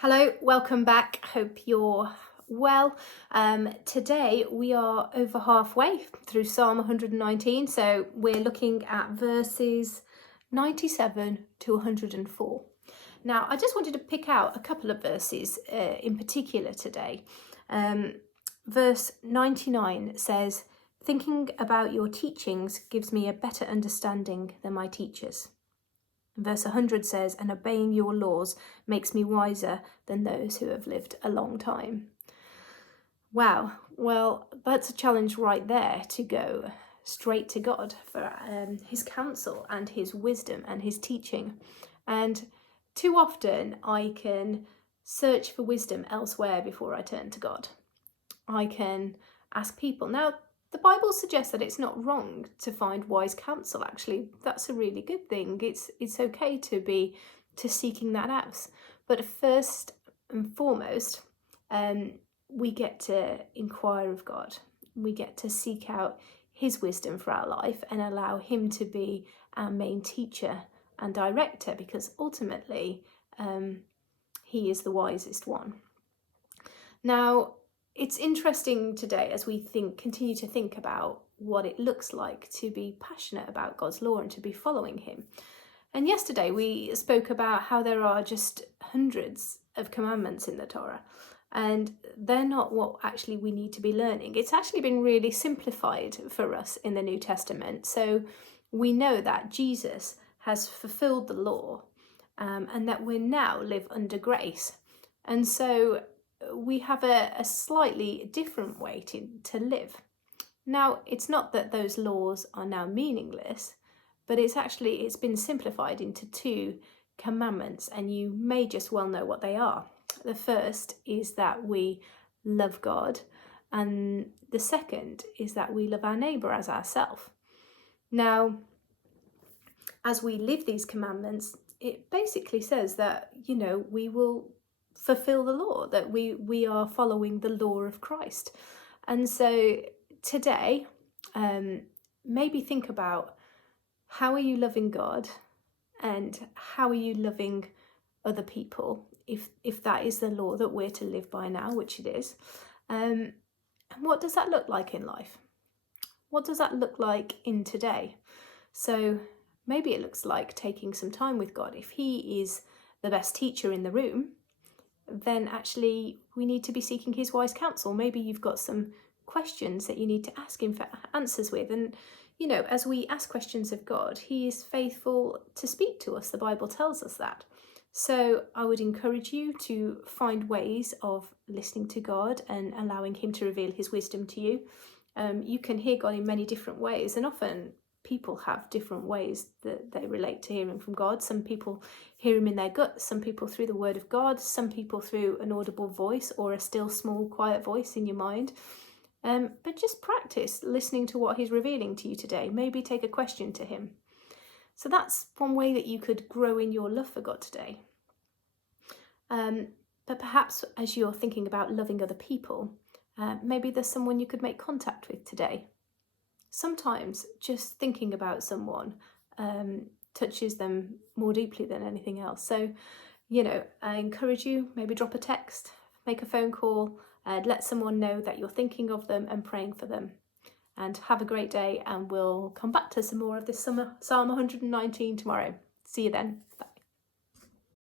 Hello, welcome back. Hope you're well. Today we are over halfway through Psalm 119, so we're looking at verses 97 to 104. Now, I just wanted to pick out a couple of verses in particular today. Verse 99 says, "Thinking about your teachings gives me a better understanding than my teachers." Verse 100 says, "And obeying your laws makes me wiser than those who have lived a long time." Wow, well, that's a challenge right there to go straight to God for his counsel and his wisdom and his teaching. And too often I can search for wisdom elsewhere before I turn to God. I can ask people. Now, the Bible suggests that it's not wrong to find wise counsel. Actually, that's a really good thing. It's okay to seeking that out. But first and foremost, we get to inquire of God. We get to seek out his wisdom for our life and allow him to be our main teacher and director, because ultimately he is the wisest one. Now, it's interesting today as we continue to think about what it looks like to be passionate about God's law and to be following him. And yesterday we spoke about how there are just hundreds of commandments in the Torah, and they're not what actually we need to be learning. It's actually been really simplified for us in the New Testament. So we know that Jesus has fulfilled the law and that we now live under grace. And so we have a slightly different way to live. Now, it's not that those laws are now meaningless, but it's been simplified into two commandments, and you may just well know what they are. The first is that we love God, and the second is that we love our neighbour as ourselves. Now, as we live these commandments, it basically says that, we will fulfill the law, that we are following the law of Christ. And so today, maybe think about, how are you loving God and how are you loving other people, if that is the law that we're to live by now, which it is. And what does that look like in life? What does that look like in today? So maybe it looks like taking some time with God. If he is the best teacher in the room, then actually we need to be seeking his wise counsel. Maybe you've got some questions that you need to ask him for answers with. And, as we ask questions of God, he is faithful to speak to us. The Bible tells us that. So I would encourage you to find ways of listening to God and allowing him to reveal his wisdom to you. You can hear God in many different ways, and often people have different ways that they relate to hearing from God. Some people hear him in their gut, some people through the word of God, some people through an audible voice or a still small quiet voice in your mind. But just practice listening to what he's revealing to you today. Maybe take a question to him. So that's one way that you could grow in your love for God today. But perhaps as you're thinking about loving other people, maybe there's someone you could make contact with today. Sometimes just thinking about someone touches them more deeply than anything else. So, I encourage you, maybe drop a text, make a phone call, let someone know that you're thinking of them and praying for them. And have a great day, and we'll come back to some more of this Psalm 119 tomorrow. See you then. Bye.